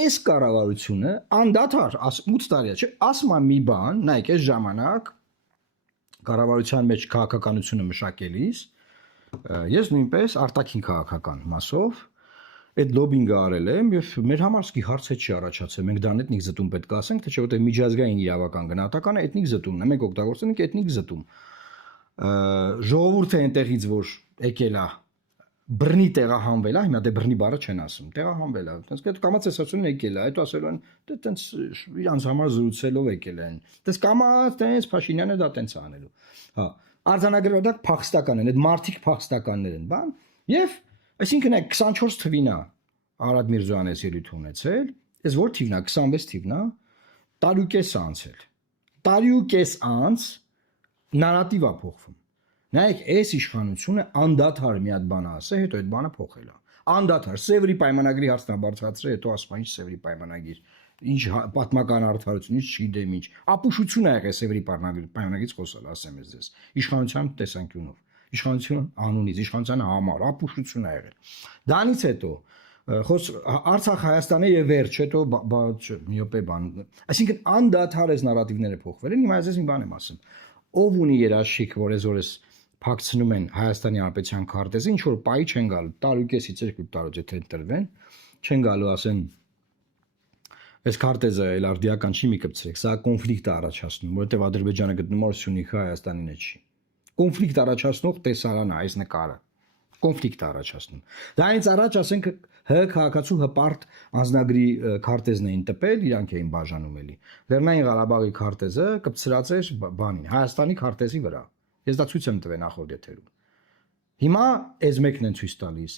այս կառավարությունը անդադար 8 տարի է, չէ, ասում է մի բան, նայեք, այս ժամանակ կառավարության մեջ քաղաքականությունը մշակելիս ես նույնպես արտաքին քաղաքական մասով այդ լոբինգը արել եմ եւ մեր համար սկի հարց չի առաջացել։ Մենք դա էթնիկ զտում պետք է ասենք, թե չէ, որտեղ միջազգային իրավական գնահատականը էթնիկ զտումն է, մենք օգտագործում ենք էթնիկ զտում։ Ժողովուրդը այնտեղից որ եկել է բռնի տեղահանվել է, հիմա դե բռնի բառը չեն ասում, տեղահանվել է, այնպես કે կամաց էսացուն եկել է, հետո ասելու են դե տենց իրանց համար զրուցելով եկել են։ Տես կամաց տենց Փաշինյանը դա տենց անելու։ Հա, արձանագրվող փախստական են, այդ մարտիկ փախստականներ են, բան։ Եվ այսինքն է 24 թվին է Արադ Միրզոյանը ելույթ ունեցել, այս որ թիվն է 26 թիվն է, տարուկես անցել։ Տարուկես անց նարատիվ է փոխվում։ Նայեք, այս իշխանությունը անդադար մի հատ բան ասել, հետո այդ բանը փոխել է։ Անդադար Սևրի պայմանագրի հարցն է բարձրացրել, հետո ասում են ինչ Սևրի պայմանագիր, ինչ պատմական արդարություն, ինչ չգիտեմ ինչ։ Ապուշություն ա եղել Սևրի պայմանագրից խոսալ, ասեմ ես ձեզ։ Իշխանության տեսանկյունով, իշխանություն անունից, իշխանության համար ապուշություն ա եղել։ Դրանից հետո Արցախ Հայաստանը եւ վերջ, հետո միոպե բան։ Այսինքն անդադար այս նարատիվները փոխվել են, հիմա ես մի բան եմ ասում։ Ով ունի երաշխիք, որ այսօրս փակցնում են Հայաստանի Հանրապետության քարտեզը, ինչ որ պայի չեն գալու, տարուկեսից 2 տարուց եթե ընտրվեն, չեն գալու ասեն այս քարտեզը էլ արդիական չի մի կպցրեք, սա կոնֆլիկտ է առաջացնում, որովհետև Ադրբեջանը գտնվում է Սյունիքի Հայաստանի մեջ։ Կոնֆլիկտ առաջացնող տեսարանը այս նկարը կոնֆլիկտ առաջացնում։ Դրանից առաջ ասենք ՀՀ քաղաքացու հպարտ անձնագրի քարտեզն էին տպել, իրանք էին բաժանում էլի։ Լեռնային Ղարաբաղի քարտեզը կպցրած էր բանին, Հայաստանի քարտեզի վրա։ Ես դա ցույց եմ տվել նախորդ եթերում։ Հիմա այս մեկն են ցույց տալիս։